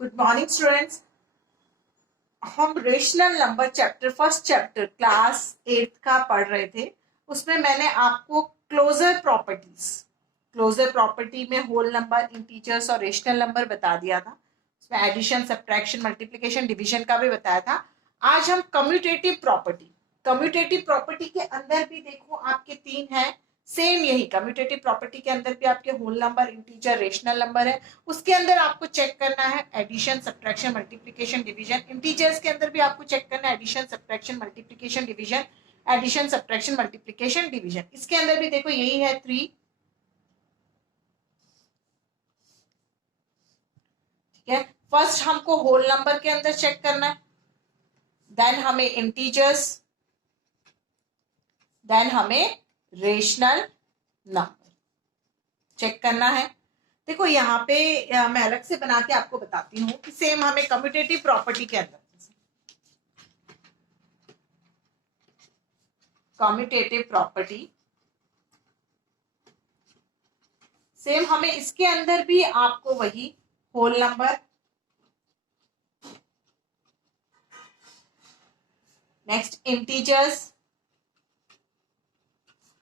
Good morning students. हम rational number chapter first chapter class 8 का पढ़ रहे थे। उसमें मैंने आपको क्लोजर प्रॉपर्टी में होल नंबर, इंटीजर्स और रेशनल नंबर बता दिया था। उसमें एडिशन, सब्ट्रैक्शन, मल्टीप्लिकेशन, डिवीजन का भी बताया था। आज हम कम्यूटेटिव प्रॉपर्टी के अंदर भी देखो आपके तीन है, सेम यही कम्यूटेटिव प्रॉपर्टी के अंदर भी आपके whole number, integer, rational number है। उसके अंदर आपको चेक करना है addition, subtraction, multiplication, division. Integers के अंदर भी आपको चेक करना है addition, subtraction, multiplication, division, addition, subtraction, multiplication, division. इसके अंदर भी देखो यही है 3। ठीक है, फर्स्ट हमको होल नंबर के अंदर चेक करना है, देन हमें इंटीजर्स, देन हमें रेशनल नंबर चेक करना है। देखो यहाँ पे मैं अलग से बना के आपको बताती हूँ कि सेम हमें कम्यूटेटिव प्रॉपर्टी के अंदर सेम हमें इसके अंदर भी आपको वही होल नंबर, नेक्स्ट इंटीजर्स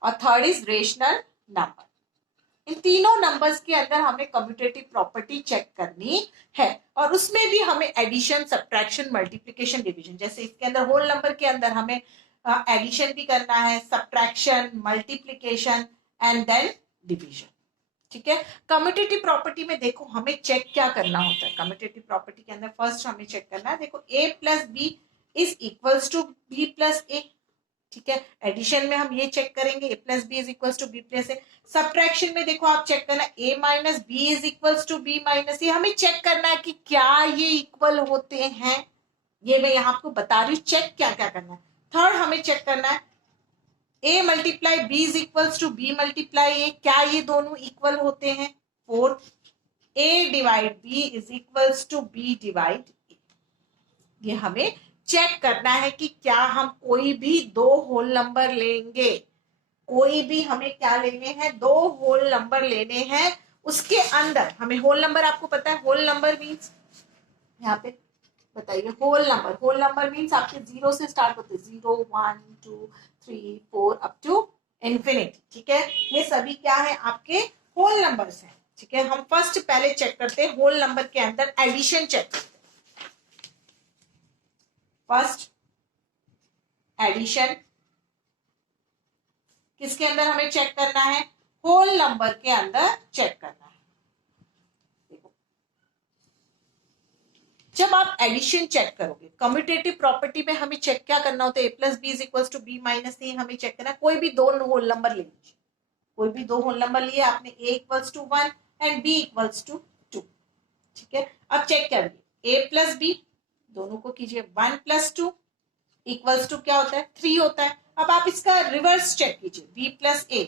और थर्ड इज रेशनल नंबर। इन तीनों नंबर्स के अंदर हमें कम्यूटेटिव प्रॉपर्टी चेक करनी है और उसमें भी हमें एडिशन, सब्ट्रैक्शन, मल्टीप्लिकेशन, डिवीजन, जैसे इसके अंदर होल नंबर के अंदर हमें एडिशन भी करना है, subtraction, multiplication and then division. ठीक है, कम्यूटेटिव प्रॉपर्टी में देखो हमें चेक क्या करना होता है। कम्यूटेटिव प्रॉपर्टी के अंदर फर्स्ट हमें चेक करना है, देखो a plus B is equals to B plus A. ठीक है, एडिशन में हम ये चेक करेंगे a plus B is equals to B plus A. Subtraction में देखो आप चेक करना a minus B is equals to B minus A. हमें चेक करना है कि क्या ये इक्वल होते हैं, ये मैं यहाँ आपको बता रही हूँ चेक क्या क्या करना है। थर्ड हमें चेक करना है a multiply B is equals to B multiply A, क्या ये दोनों इक्वल होते हैं। Fourth, a divide b is equals to b divide A. ये हमें चेक करना है कि क्या हम कोई भी दो होल नंबर लेंगे, कोई भी हमें क्या लेने हैं, दो होल नंबर लेने हैं। उसके अंदर हमें होल नंबर, आपको पता है होल नंबर मीन्स, यहाँ पे बताइए, होल नंबर मीन्स आपके 0 से स्टार्ट होते हैं, 0 1 2 3 4 अप टू इंफिनिटी। ठीक है, ये सभी क्या है आपके होल नंबर्स हैं। ठीक है, हम फर्स्ट पहले चेक करते हैं होल नंबर के अंदर एडिशन चेक करते हैं। फर्स्ट एडिशन किसके अंदर हमें चेक करना है, होल नंबर के अंदर चेक करना है। देखो जब आप एडिशन चेक करोगे, कम्यूटेटिव प्रॉपर्टी में हमें चेक क्या करना होता है, a plus B is equals to B minus A. हमें चेक करना है कोई भी दो होल नंबर ले लीजिए, कोई भी दो होल नंबर लिए आपने, a equals to 1 and b equals to 2। ठीक है, अब चेक करिए a प्लस बी, दोनों को कीजिए 1 प्लस 2 इक्वल्स टू क्या होता है 3 होता है। अब आप इसका रिवर्स चेक कीजिए, b plus A,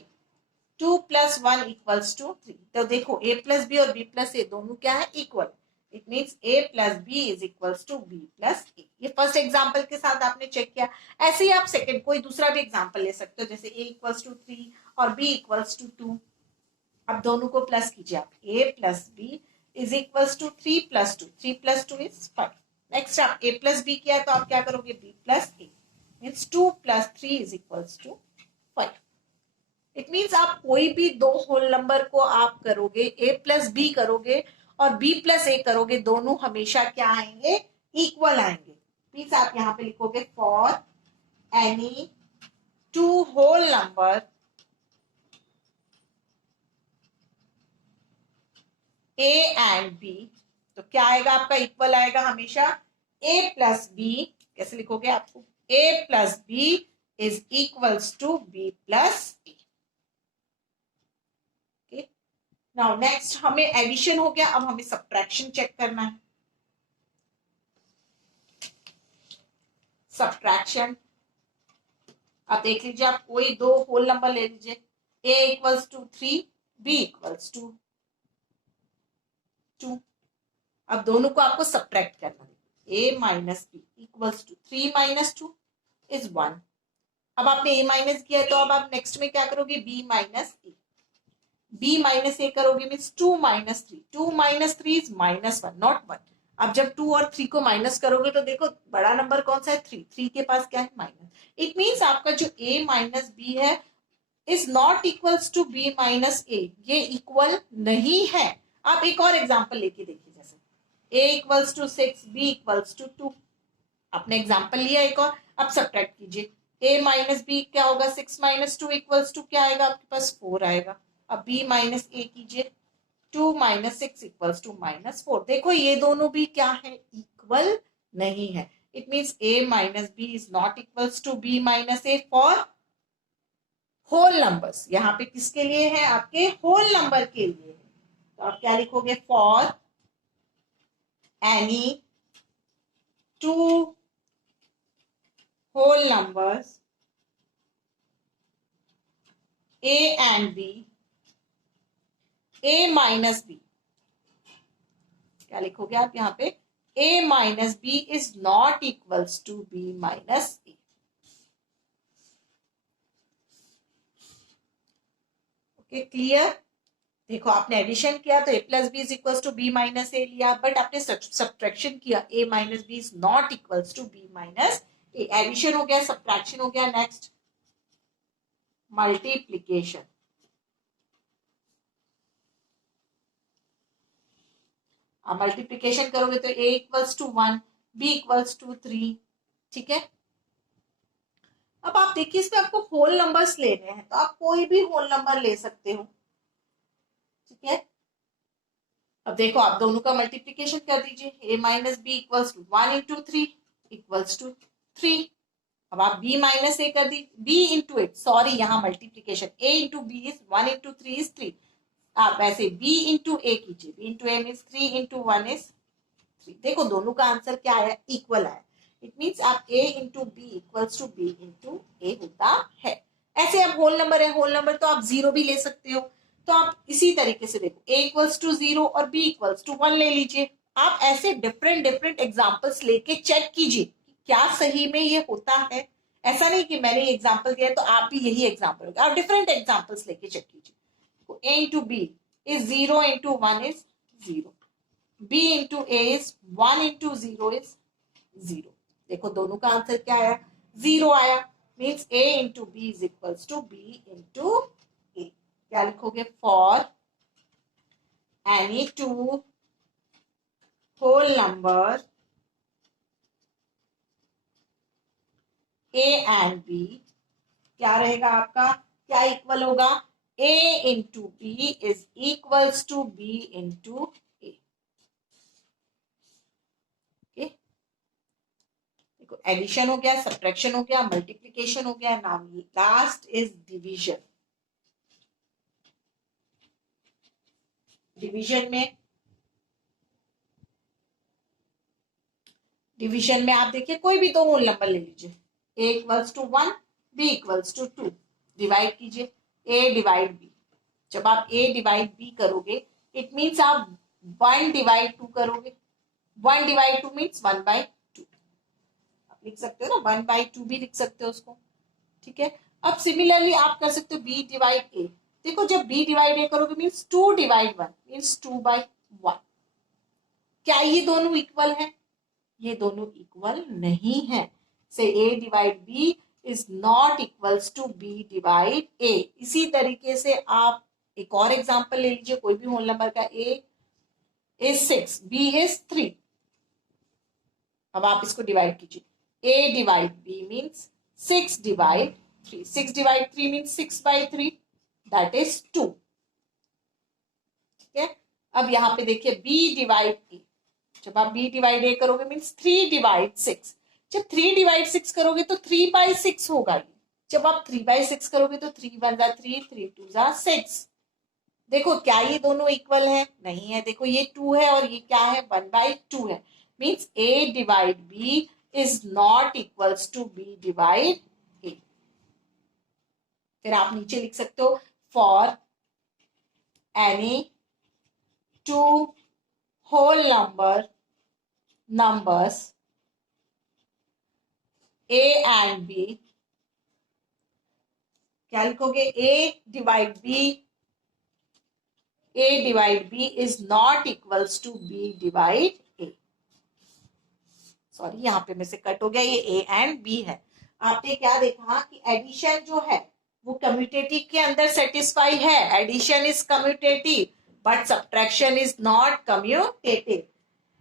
2 plus 1 equals to 3। तो देखो a प्लस बी और b प्लस ए दोनों क्या है, equal. It means a plus B is equals to b plus A. ये फर्स्ट एग्जाम्पल के साथ आपने चेक किया। ऐसे ही आप सेकंड कोई दूसरा भी एग्जाम्पल ले सकते हो, जैसे a इक्वल्स टू 3 और b इक्वल्स टू 2। अब दोनों को प्लस कीजिए आप, a plus B is equals to 3 plus 2, 3 plus 2 is 5। Next आप a प्लस बी किया तो आप क्या करोगे, b plus A, means 2 plus 3 is equals to 5। It means आप कोई भी दो होल नंबर को आप करोगे, a प्लस बी करोगे और b प्लस ए करोगे, दोनों हमेशा क्या आएंगे, इक्वल आएंगे। मीन्स आप यहाँ पे लिखोगे for any two whole number a and b, तो क्या आएगा आपका, इक्वल आएगा हमेशा। a प्लस बी कैसे लिखोगे, आपको a plus B is equals to b plus A. Now next हमें एडिशन हो गया, अब हमें सब्ट्रैक्शन चेक करना है। सब्ट्रैक्शन आप देख लीजिए, आप कोई दो होल नंबर ले लीजिए, a equals to 3, b equals to 2। अब दोनों को आपको सब्ट्रैक्ट करना है, a minus B equals to 3 minus 2 is 1। अब आपने a माइनस किया है तो अब आप नेक्स्ट में क्या करोगे, b माइनस ए, b माइनस ए करोगे means 2 minus 3, 2 minus 3 is -1 not 1। अब जब 2 और 3 को माइनस करोगे तो देखो बड़ा नंबर कौन सा है, 3, 3 के पास क्या है, माइनस। इट मीन्स आपका जो a माइनस बी है is not equals to b minus A, ये इक्वल नहीं है। आप एक और एग्जांपल लेके देखिए, जैसे a equals to 6, b equals to 2। आपने एग्जांपल लिया एक और, अब सब्ट्रैक्ट कीजिए, a माइनस बी क्या होगा, 6 माइनस 2 इक्वल्स टू क्या आएगा आपके पास, 4 आएगा। अब b माइनस a कीजिए, 2 माइनस 6 इक्वल्स टू माइनस 4। देखो ये दोनों भी क्या है, इक्वल नहीं है। It means a minus B is not equals to b minus A for whole numbers. यहाँ पे किसके लिए है, आपके होल नंबर के लिए। तो आप क्या लिखोगे, for any two whole numbers a and b, a minus b, क्या लिखोगे आप यहाँ पे, a minus B is not equals to b minus A. Okay, clear. देखो आपने एडिशन किया तो a plus B is equals to b minus A लिया, बट आपने सब्ट्रैक्शन किया a minus B is not equals to b minus A. Addition हो गया, subtraction हो गया, नेक्स्ट मल्टीप्लीकेशन। आप मल्टीप्लीकेशन करोगे तो a equals to 1, b equals to 3, ठीक है। अब आप देखिए इसमें आपको होल नंबर्स लेने हैं, तो आप कोई भी होल नंबर ले सकते हो, ठीक है। अब देखो आप दोनों का मल्टीप्लीकेशन कर दीजिए, a minus B equals to 1 into 3 equals to 3। अब आप b माइनस ए कर दी, b इंटू एट, सॉरी यहाँ multiplication, a into B is 1 into 3 is 3। आप वैसे b इंटू ए कीजिए, b into A means 3 into 1 is 3। देखो दोनों का आंसर क्या आया, इक्वल आया। इट मीन्स आप a into B equals to B into ए होता है। ऐसे अब होल नंबर है, होल नंबर तो आप जीरो भी ले सकते हो। तो आप इसी तरीके से देखो, a इक्वल्स टू 0 और b इक्वल्स टू 1 ले लीजिए। आप ऐसे डिफरेंट डिफरेंट एग्जाम्पल्स लेके चेक कीजिए क्या सही में ये होता है। ऐसा नहीं कि मैंने एग्जाम्पल दिया तो आप भी यही एग्जाम्पल होगा, आप डिफरेंट एग्जाम्पल्स लेके चेक कीजिए। a into B is 0 into 1 is 0, b into A is 1 into 0 is 0। देखो दोनों का आंसर क्या आया, 0 आया। Means a into B is equals to b into A. क्या लिखोगे, for any two whole number a and b, क्या रहेगा आपका, क्या इक्वल होगा, a into B is equals to b into ए। देखो एडिशन हो गया, सब्ट्रैक्शन हो गया, मल्टीप्लीकेशन हो गया, now last is division. Division में आप देखिए कोई भी दो होल नंबर ले लीजिए, a equals to 1, b equals to 2, divide कीजिए, a डिवाइड b। जब आप a डिवाइड b करोगे इट मीन्स आप 1 डिवाइड 2 करोगे, 1 डिवाइड 2 मीन्स 1/2। आप लिख सकते हो ना, 1/2 भी लिख सकते हो उसको, ठीक है। अब सिमिलरली आप कर सकते हो b डिवाइड a। देखो जब b डिवाइड a करोगे मीन्स 2 डिवाइड 1 मीन्स 2/1। क्या ये दोनों इक्वल है, ये दोनों इक्वल नहीं है। से a divide b is not equals to b divide a। इसी तरीके से आप एक और एग्जांपल ले लीजिए, कोई भी होल नंबर का, a इज 6, b इज 3। अब आप इसको डिवाइड कीजिए, a divide b means 6 divide 3, 6 divide 3 means 6/3, that is 2, ठीक है। अब यहाँ पे देखिए b डिवाइड a, जब आप b डिवाइड a करोगे मीन्स 3 डिवाइड 6। जब 3 डिवाइड 6 करोगे तो 3/6 होगा ये। जब आप 3/6 करोगे तो 3 1 जा 3, 3 2 जा 6। देखो क्या ये दोनों इक्वल है, नहीं है। देखो ये 2 है और ये क्या है, 1/2 है। Means a divide b is not equals to b divide a। फिर आप नीचे लिख सकते हो, for any two whole numbers a and b, क्या लिखोगे, a divide b is not equals to b divide a। Sorry यहाँ पे मेरे से कट हो गया, ये ए एंड बी है। आपने क्या देखा कि एडिशन जो है वो कम्यूटेटिव के अंदर सेटिस्फाई है, addition is commutative but subtraction is not commutative.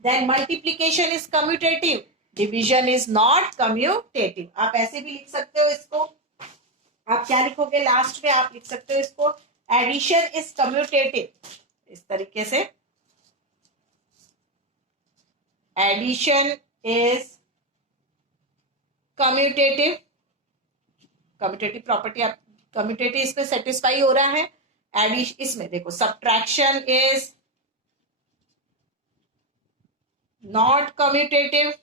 Then multiplication is commutative, division is not commutative. आप ऐसे भी लिख सकते हो इसको, आप क्या लिखोगे लास्ट में, आप लिख सकते हो इसको एडिशन इज कम्यूटेटिव, इस तरीके से addition is commutative, commutative property आप कम्यूटेटिव इसमें सेटिस्फाई हो रहा है। एडिशन इसमें देखो सब्ट्रैक्शन इज नॉट कम्यूटेटिव,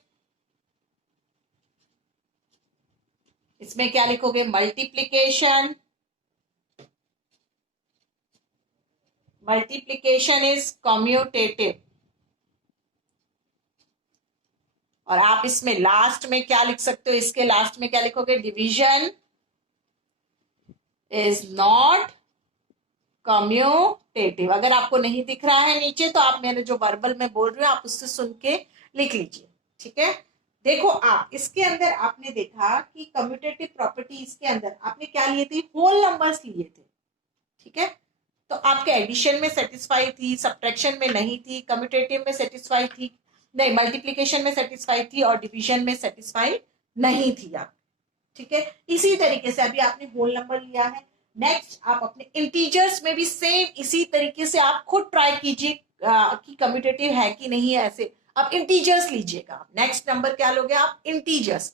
इसमें क्या लिखोगे मल्टीप्लीकेशन, मल्टीप्लीकेशन इज कम्यूटेटिव। और आप इसमें लास्ट में क्या लिख सकते हो, इसके लास्ट में क्या लिखोगे डिवीजन इज नॉट कम्यूटेटिव। अगर आपको नहीं दिख रहा है नीचे तो आप मैंने जो वर्बल में बोल रही हूँ आप उससे सुन के लिख लीजिए, ठीक है। देखो आप इसके अंदर आपने देखा कि कम्यूटेटिव प्रॉपर्टी इसके अंदर आपने क्या लिए थे, होल नंबर्स लिए थे, ठीक है। तो आपके एडिशन में सेटिस्फाई थी, सब्ट्रैक्शन में नहीं थी, कम्यूटेटिव में सेटिस्फाई थी नहीं, मल्टीप्लीकेशन में सेटिस्फाई थी और डिवीजन में सेटिस्फाई नहीं थी आप, ठीक है। इसी तरीके से अभी आपने होल नंबर लिया है। नेक्स्ट आप अपने इंटीजर्स में भी सेम इसी तरीके से आप खुद ट्राई कीजिए कि कम्यूटेटिव है कि नहीं है। ऐसे आप इंटीजर्स लीजिएगा। नेक्स्ट नंबर क्या लोगे आप, इंटीजर्स।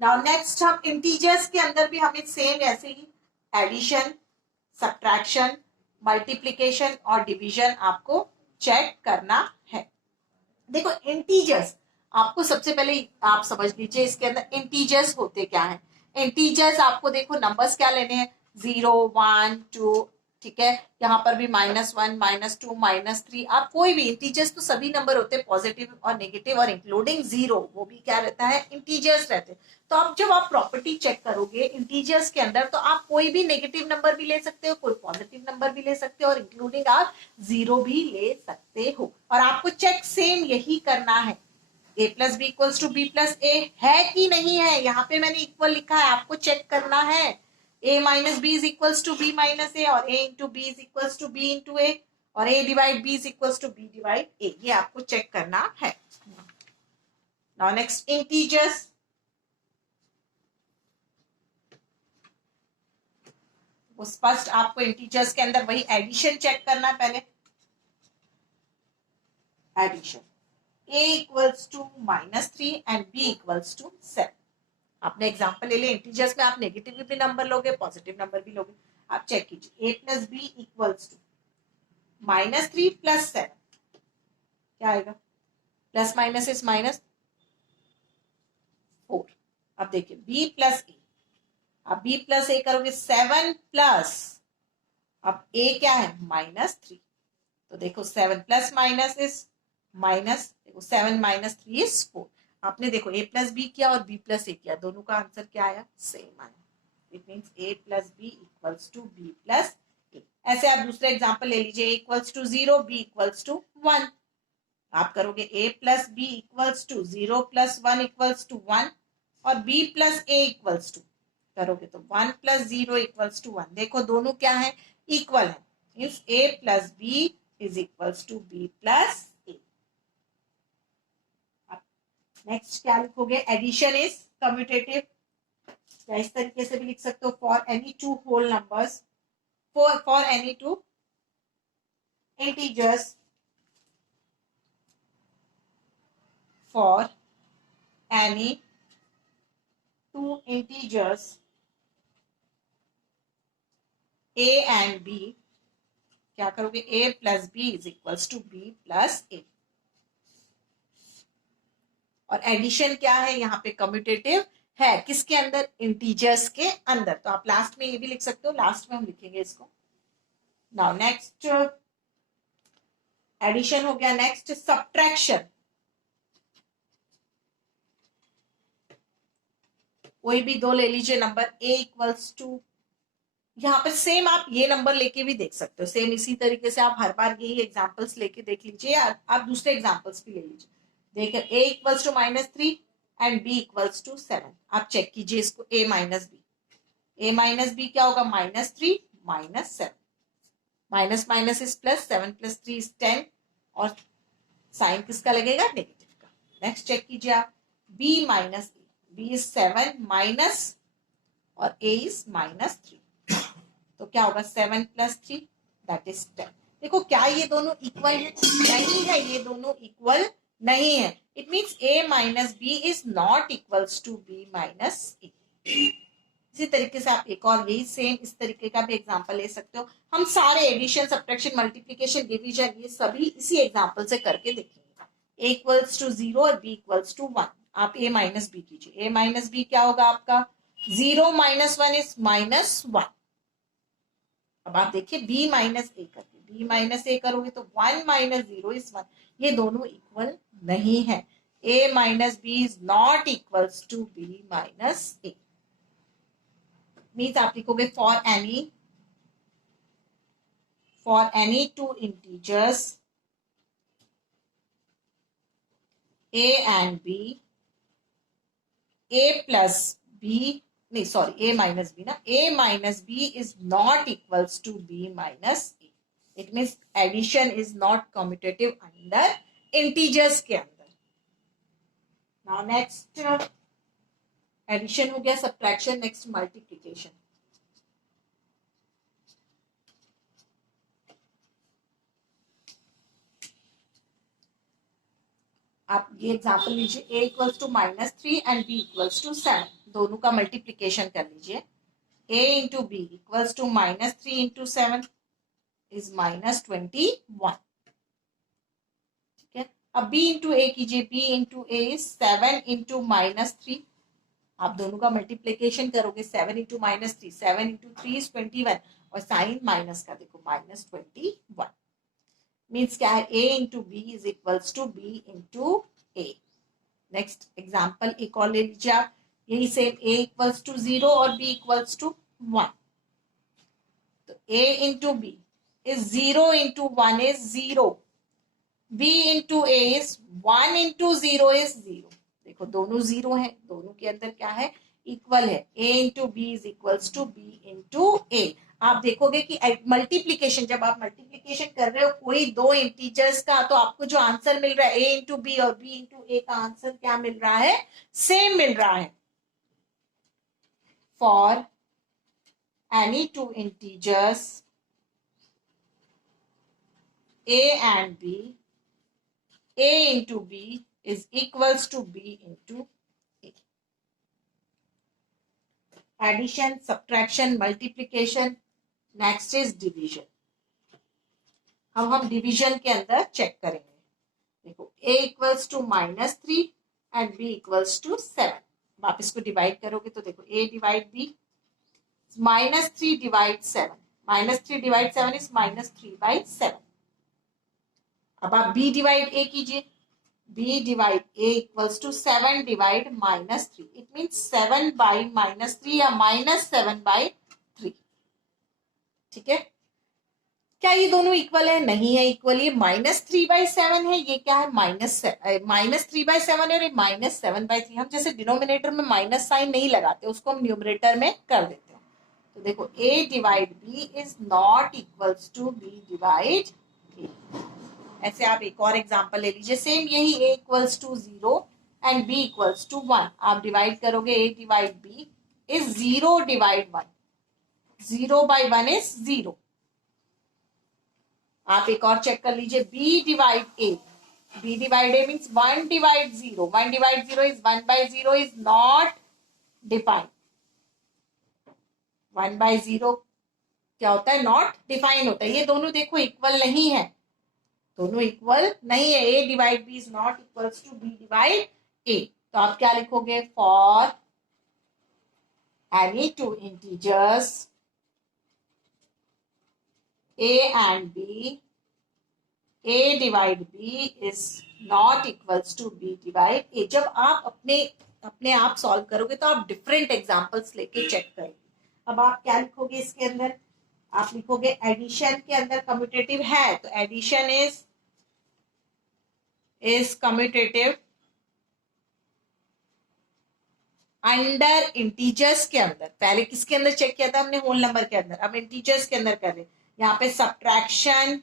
नाउ नेक्स्ट हम इंटीजर्स के अंदर भी हमें सेम ऐसे ही एडिशन, सब्ट्रैक्शन, मल्टीप्लीकेशन और डिवीजन आपको चेक करना है। देखो इंटीजर्स आपको सबसे पहले आप समझ लीजिए इसके अंदर इंटीजर्स होते क्या है। इंटीजर्स आपको देखो नंबर्स क्या लेने हैं, 0 1 2, ठीक है। यहाँ पर भी -1 -2 -3, आप कोई भी इंटीजर्स तो सभी नंबर होते हैं पॉजिटिव और नेगेटिव और इंक्लूडिंग 0, वो भी क्या रहता है इंटीजर्स रहते हैं। तो अब जब आप प्रॉपर्टी चेक करोगे इंटीजर्स के अंदर तो आप कोई भी नेगेटिव नंबर भी ले सकते हो, कोई पॉजिटिव नंबर भी ले सकते हो और इंक्लूडिंग आप 0 भी ले सकते हो। और आपको चेक सेम यही करना है, a plus B equals to B plus A है कि नहीं है। यहाँ पे मैंने इक्वल लिखा है, आपको चेक करना है a minus B is equals to B minus A और a into B is equals to B into A और a divide b is equals to b divide a, ये आपको चेक करना है। नाउ नेक्स्ट इंटीजर्स, उस first आपको integers के अंदर वही एडिशन चेक करना है पहले। Addition a equals to -3 and b equals to 7। आपने एग्जांपल ले लिया, इंटीजर्स में आप नेगेटिव भी नंबर लोगे पॉजिटिव नंबर भी लोगे। आप चेक कीजिए a plus B equals to -3 plus 7, क्या आएगा, प्लस माइनस इज -4। अब देखिए b प्लस ए, अब b प्लस ए करोगे 7 प्लस, अब a क्या है -3, तो देखो 7 प्लस माइनस इज माइनस, देखो 7 माइनस 3 इज 4। आपने देखो a प्लस बी किया और b प्लस ए किया, दोनों का आंसर क्या आया, सेम आया। It means a plus B equals to b plus A. ऐसे आप दूसरे एग्जांपल ले लीजिए, a equals to 0 b equals to 1। आप करोगे a plus B equals to 0 plus 1 equals to 1 और b plus A equals to, करोगे तो 1 प्लस 0 इक्वल्स टू 1। देखो दोनों क्या है, इक्वल है, means a plus B is equals to b plus A. Next क्या लिखोगे, एडिशन इज कम्यूटेटिव, या इस तरीके से भी लिख सकते हो, for any two whole numbers, for any two integers, for any two integers a and b, क्या करोगे a plus B is equals to b plus A. और एडिशन क्या है यहाँ पे, कम्यूटेटिव है, किसके अंदर, इंटीजर्स के अंदर। तो आप लास्ट में ये भी लिख सकते हो, लास्ट में हम लिखेंगे इसको। नाउ नेक्स्ट एडिशन हो गया, नेक्स्ट सब्ट्रैक्शन। कोई भी दो ले लीजिए नंबर, a इक्वल्स टू यहाँ पे सेम आप ये नंबर लेके भी देख सकते हो, सेम इसी तरीके से आप हर बार यही एग्जांपल्स लेके देख लीजिए, आप दूसरे एग्जांपल्स भी ले लीजिए। देखिए a equals to -3 and b equals to 7, आप चेक कीजिए इसको a माइनस b क्या होगा, -3 -7, माइनस माइनस इज प्लस, 7 + 3 = 10, और साइन किसका लगेगा, नेगेटिव का। नेक्स्ट चेक कीजिए आप, b minus b is 7 minus और a इज -3, तो क्या होगा 7 + 3 दैट इज 10। देखो क्या ये दोनों इक्वल है, नहीं है, ये दोनों इक्वल नहीं है। It means a minus b is not equals to b minus a। इसी तरीके से आप एक और यही सेम इस तरीके का भी एग्जांपल ले सकते हो। हम सारे एडिशन, सब्ट्रैक्शन, मल्टीप्लिकेशन, डिवीजन ये सभी इसी एग्जांपल से करके देखेंगे। a इक्वल्स टू 0 और b इक्वल्स टू 1, आप a माइनस b कीजिए। a माइनस b क्या होगा आपका, 0 माइनस 1 इज -1। अब आप देखिए b माइनस a करके, b माइनस a करोगे तो 1 माइनस 0 इज 1, ये दोनों इक्वल नहीं है। a minus b is not equals to b minus a। Means आप लिखोगे for any two integers a and b, a plus b, नहीं सॉरी a minus b ना, a minus b is not equals to b minus a. It means addition is not commutative under integers के अंदर। Now next addition हो गया, subtraction, next multiplication। आप ये example लीजिए, a equals to -3 and b equals to 7, दोनों का multiplication कर लीजिए। a into B equals to -3 into 7 is -21, ठीक है। अब b इंटू a कीजिए, b into a is 7 into -3, आप दोनों का मल्टीप्लीकेशन करोगे, 7 इंटू -3, 7 इंटू 3 इज 21, और साइन माइनस का देखो -21, मीन्स क्या है, a into B is equals to b into a। Next example एक और ले लीजिए आप, यही सेम, a इक्वल्स टू 0 और b इक्वल्स टू 1, तो a into B is 0 into 1 is 0, b into a is 1 into 0 is 0। देखो दोनों 0 है, दोनों के अंदर क्या है, इक्वल है। a into B is equals to b into a। आप देखोगे कि मल्टीप्लीकेशन, जब आप मल्टीप्लीकेशन कर रहे हो कोई दो इंटीजर्स का, तो आपको जो आंसर मिल रहा है a इंटू बी और b इंटू a का आंसर क्या मिल रहा है, सेम मिल रहा है। For any two integers a and b, a into b is equals to b into a। Addition, subtraction, multiplication, next is division। अब हम डिवीजन के अंदर चेक करेंगे। देखो a equals to -3 and b equals to 7, आप इसको divide करोगे तो देखो a divide b, -3 divide 7, -3 divide 7 is -3/7। अब आप b डिवाइड a कीजिए, b divide a equals to 7 divide -3, it means 7 by -3 या -7/3, ठीक है। क्या ये दोनों इक्वल है, नहीं है इक्वल, ये -3/7 है, ये क्या है -3/7 और ये -7/3। हम जैसे डिनोमिनेटर में माइनस साइन नहीं लगाते, उसको हम न्यूमरेटर में कर देते हैं। तो देखो a divide b is not equals to b divide a। ऐसे आप एक और एग्जांपल ले लीजिए, सेम यही, a equals to 0 and b equals to 1, आप डिवाइड करोगे a divide b is 0 divide 1, 0/1 is 0। आप एक और चेक कर लीजिए, b divide a, b divide a means 1 divide 0, 1 divide 0 is 1/0 is not defined. 1/0 क्या होता है, नॉट डिफाइन होता है। ये दोनों देखो इक्वल नहीं है, दोनों इक्वल नहीं है, a divide b is not equals to b divide a। तो आप क्या लिखोगे, for any two integers a and b, a divide b is not equals to b divide a। जब आप अपने आप सॉल्व करोगे तो आप डिफरेंट एग्जांपल्स लेके चेक करोगे, अब आप क्या लिखोगे इसके अंदर, आप लिखोगे एडिशन के अंदर कम्यूटेटिव है तो addition is commutative under integers के अंदर। पहले किसके अंदर चेक किया था हमने, होल नंबर के अंदर, अब इंटीजर्स के अंदर कर रहे हैं। यहाँ पे subtraction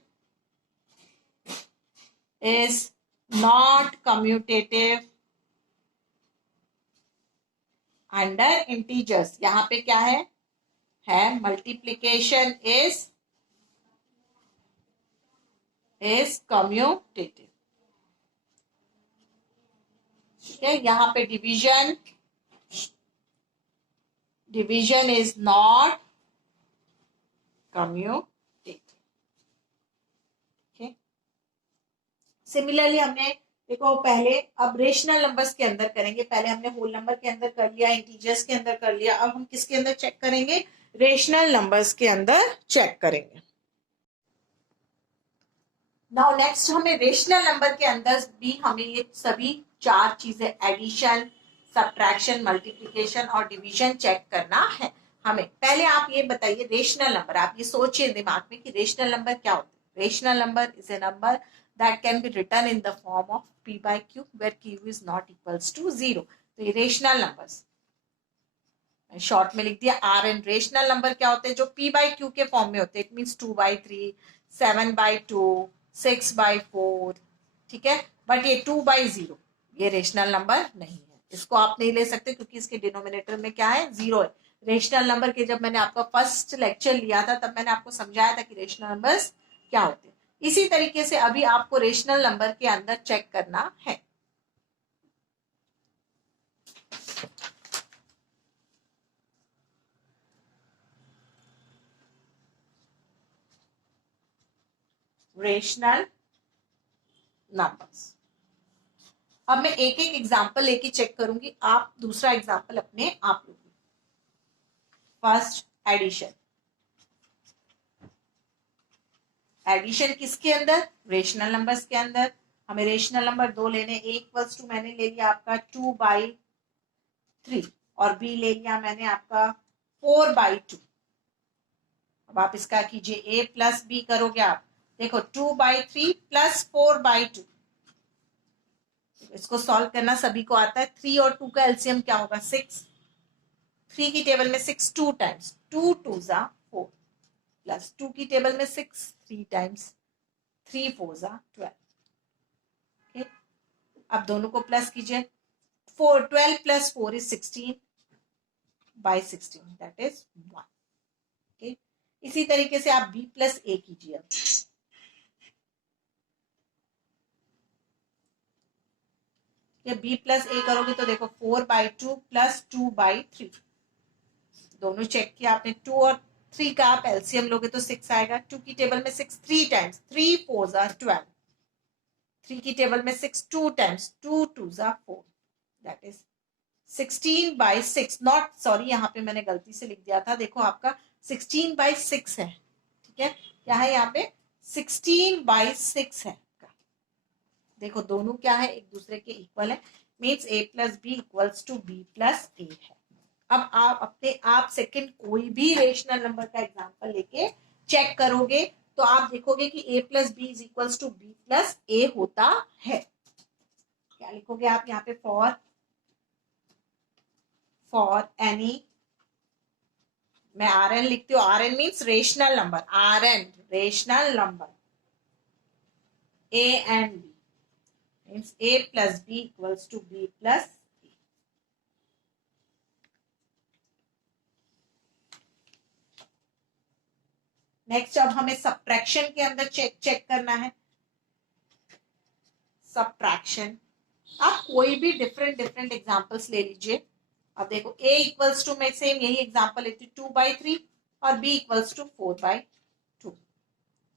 is not commutative under integers. यहाँ पे क्या है मल्टीप्लीकेशन इज कम्यूटेटिव। ठीक है, यहाँ पे डिवीजन इज नॉट कम्यूटेटिव। ठीक, सिमिलरली हमने देखो पहले, अब रेशनल नंबर्स के अंदर करेंगे। पहले हमने होल नंबर के अंदर कर लिया, इंटीजर्स के अंदर कर लिया, अब हम किसके अंदर चेक करेंगे, रेशनल नंबर्स के अंदर चेक करेंगे। नाउ नेक्स्ट हमें रेशनल नंबर के अंदर भी हमें ये सभी चार चीजें, एडिशन, सब्ट्रैक्शन, मल्टीप्लिकेशन और डिवीजन चेक करना है हमें। पहले आप ये बताइए रेशनल नंबर, आप ये सोचिए दिमाग में कि रेशनल नंबर क्या होता है। Rational number is a number that can be written in the form of p by q where q is not equals to 0। तो ये रेशनल नंबर्स शॉर्ट में लिख दिया आर एन। रेशनल नंबर क्या होते हैं, जो p by q के फॉर्म में होते हैं। It means 2/3, 7/2, 6/4। ठीक है, बट ये 2/0 ये रेशनल नंबर नहीं है, इसको आप नहीं ले सकते क्योंकि इसके डिनोमिनेटर में क्या है, 0 है। रेशनल नंबर के जब मैंने आपका फर्स्ट लेक्चर लिया था तब मैंने आपको समझाया था कि रेशनल नंबर्स क्या होते हैं। इसी तरीके से अभी आपको रेशनल नंबर के अंदर चेक करना है। रेशनल नंबर्स, अब मैं एक एक एग्जांपल लेके चेक करूंगी, आप दूसरा एग्जांपल अपने आप लोगे। फर्स्ट एडिशन, एडिशन किसके अंदर, रेशनल नंबर्स के अंदर। हमें रेशनल नंबर दो लेने, ए इक्वल्स टू मैंने ले लिया आपका 2/3 और बी ले लिया मैंने आपका 4/2। अब आप इसका कीजिए, ए प्लस बी करोगे आप, देखो 2/3 प्लस 4/2, इसको सॉल्व करना सभी को आता है। 3 और 2 का एलसीएम क्या होगा, 6। 3 की टेबल में 6 2 टाइम्स, 2 2 जा 4, प्लस 2 की टेबल में 6 3 टाइम्स, 3 4 जा 12। अब दोनों को प्लस कीजिए, 12 plus 4 is 16/16, that is 1। Okay, इसी तरीके से आप b प्लस a कीजिए। ये b प्लस a करोगे तो देखो 4/2 प्लस 2/3, दोनों चेक किया आपने। 2 और 3 का आप एलसीएम लोगे तो 6 आएगा। 2 की टेबल में 6 3 टाइम्स, 3 4 जा 12। 3 की टेबल में 6 2 टाइम्स, 2 2 जा 4, दैट इज 16/6। नॉट सॉरी, यहाँ पे मैंने गलती से लिख दिया था, देखो आपका 16/6 है। ठीक है, क्या है यहाँ पे 16/6 है। देखो दोनों क्या है, एक दूसरे के इक्वल है, means a plus B equals to b plus A है। अब आप अपने आप सेकंड कोई भी रेशनल नंबर का एग्जांपल लेके चेक करोगे तो आप देखोगे कि a plus B is equals to b plus A होता है। क्या लिखोगे आप यहाँ पे, फॉर एनी, मैं आर एन लिखती हूँ, R N means rational number, R N rational number A and B means a plus B equals to b plus A. Next अब हमें सब्ट्रैक्शन के अंदर चेक करना है। सब्ट्रैक्शन, आप कोई भी डिफरेंट एग्जांपल्स ले लीजिए। अब देखो a इक्वल्स टू, मैं सेम यही एग्जांपल लेती हूँ 2/3 और b इक्वल्स टू 4/2।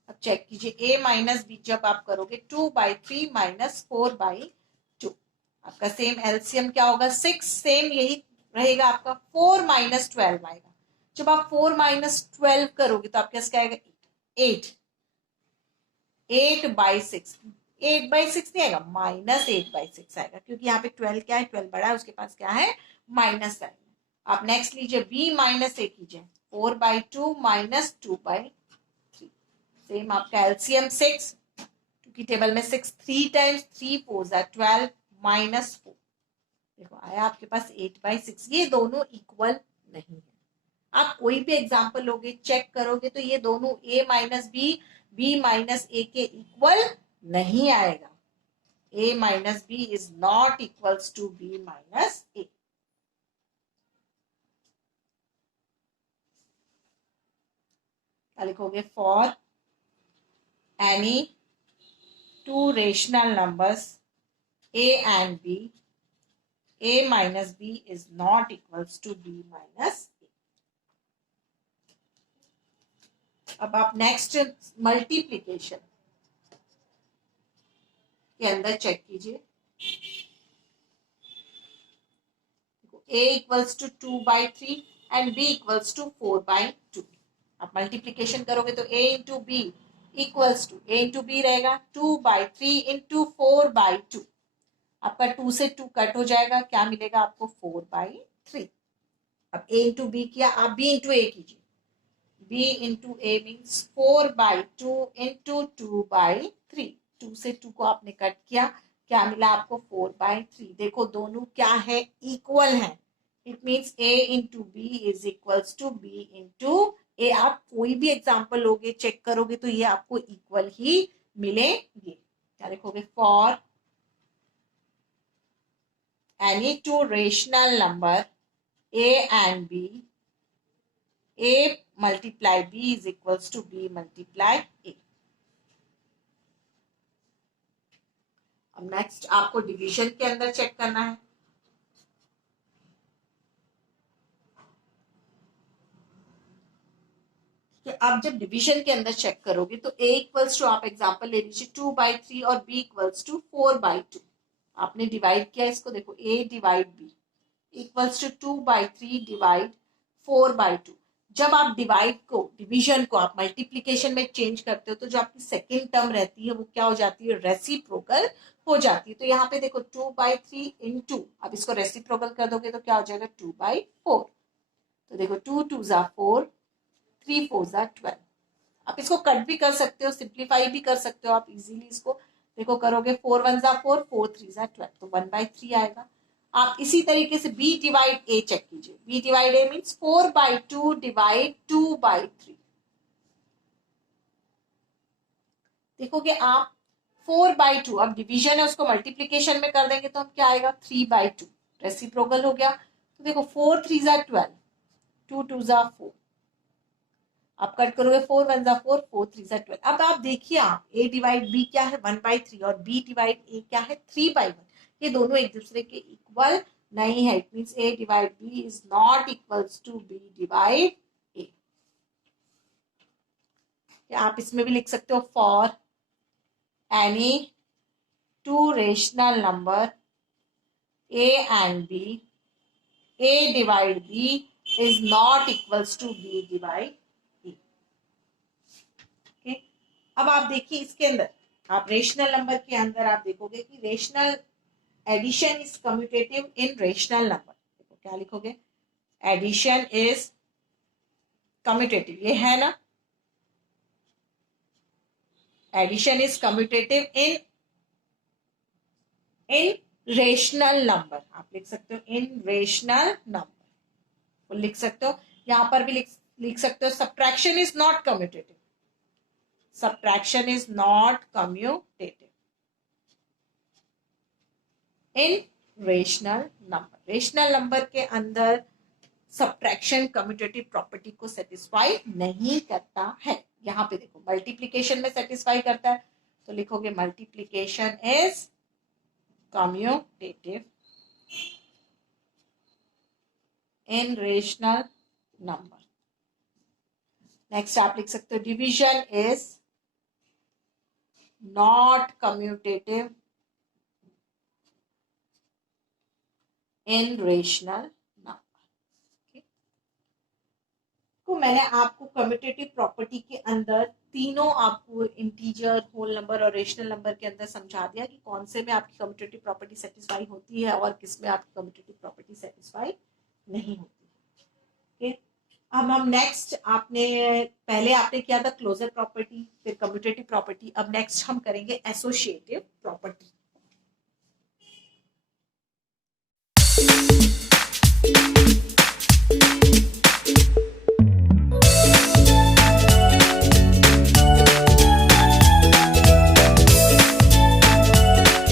अब चेक कीजिए a माइनस b जब आप करोगे 2/3 माइनस 4/2, आपका सेम एलसीएम क्या होगा 6, सेम यही रहेगा आपका 4 माइनस 12 आएगा। जब आप 4 माइनस 12 करोगे तो आपके पास क्या आएगा 8, 8/6, 8/6 नहीं आएगा, -8/6 आएगा, क्योंकि यहाँ पे 12 क्या है, 12 बड़ा है, उसके पास क्या है माइनस साइन। आप नेक्स्ट लीजिए b माइनस ए कीजिए, 4/2 माइनस 2/3। सेम आपका एलसीएम 6, क्योंकि टेबल में 6 3 टाइम्स, 3 4 12 माइनस 4, देखो आया आपके पास 8/6। ये दोनों इक्वल नहीं है। आप कोई भी एग्जांपल लोगे, चेक करोगे तो ये दोनों a minus B minus A के इक्वल नहीं आएगा। a minus B is not equals to b minus A. क्या लिखोगे? For any two rational numbers a and b, a minus b is not equals to b minus a। अब आप next multiplication के अंदर check कीजिए। a equals to 2/3 and b equals to 4/2। आप multiplication करोगे तो a into B equals to, a into B रहेगा 2/3 into 4/2। आपका 2 से 2 कट हो जाएगा, क्या मिलेगा आपको? 4/3। अब a इंटू बी किया, आप b इंटू ए कीजिए। b into A means 4/2 into 2/3। 2 से 2 को आपने कट किया, क्या मिला आपको? 4/3। देखो दोनों क्या है? इक्वल है। It means a into B is equals to b into A. आप कोई भी एग्जाम्पल लोगे, चेक करोगे तो ये आपको इक्वल ही मिलेंगे। क्या लिखोगे? For any two rational number a and b, a multiply b is equals to b multiply a। अब नेक्स्ट आपको डिवीजन के अंदर चेक करना है। कि आप जब डिवीजन के अंदर चेक करोगे तो a इक्वल्स टू, आप एग्जांपल ले लीजिए 2/3 और b इक्वल्स टू 4/2। आपने डिवाइड किया इसको, देखो a divide b equals to 2/3 divide 4/2। जब आप डिवाइड को, डिवीजन को आप मल्टीप्लीकेशन में चेंज करते हो तो जो आपकी सेकेंड टर्म रहती है वो क्या हो जाती है? रेसिप्रोकल हो जाती है। तो यहाँ पे देखो 2/3 इंटू, अब इसको रेसिप्रोकल कर दोगे तो क्या हो जाएगा? 2/4। तो देखो 2 2 4, 3 4 12। आप इसको कट भी कर सकते हो, सिंप्लीफाई भी कर सकते हो आप इजीली इसको। देखो करोगे 4 1 4, 4 3 12, तो 1/3 आएगा। आप इसी तरीके से b डिवाइड a चेक कीजिए। b divide a means 4/2 divide 2/3। देखोगे आप 4/2, अब डिवीजन है उसको मल्टीप्लीकेशन में कर देंगे तो हम क्या आएगा? 3/2। रेसिप्रोकल हो गया। तो देखो 4 3 12, 2 2 4, आप कट करोगे 4 1 4, 4 3 12। अब आप देखिए, आप a डिवाइड b क्या है? 1/3 और b डिवाइड a क्या है? 3/1। ये दोनों एक दूसरे के इक्वल नहीं है। It means a divide b is not equals to b divide a। आप इसमें भी लिख सकते हो for any two rational number a and b, a divide b is not equals to b divide a। अब आप देखिए इसके अंदर, आप रेशनल नंबर के अंदर आप देखोगे कि rational addition is commutative in rational number. देखो क्या लिखोगे? एडिशन इज कम्यूटेटिव, ये है ना? Addition is commutative in rational number. आप लिख सकते हो इन रेशनल नंबर, लिख सकते हो। यहां पर भी लिख सकते हो subtraction is not commutative. Subtraction is not commutative in rational number। Rational number के अंदर सब्ट्रैक्शन कम्यूटेटिव प्रॉपर्टी को सेटिस्फाई नहीं करता है। यहाँ पे देखो मल्टीप्लीकेशन में सेटिस्फाई करता है, तो लिखोगे multiplication is commutative in rational number. Next आप लिख सकते हो division is not commutative in rational number। तो मैंने आपको कम्यूटेटिव प्रॉपर्टी के अंदर तीनों आपको इंटीजर, होल नंबर और रेशनल नंबर के अंदर समझा दिया कि कौन से में आपकी कम्यूटेटिव प्रॉपर्टी सेटिस्फाई होती है और किस में आपकी कम्यूटेटिव प्रॉपर्टी सेटिस्फाई नहीं होती है। अब हम नेक्स्ट, पहले आपने किया था क्लोजर प्रॉपर्टी, फिर कम्यूटेटिव प्रॉपर्टी, अब नेक्स्ट हम करेंगे एसोसिएटिव प्रॉपर्टी।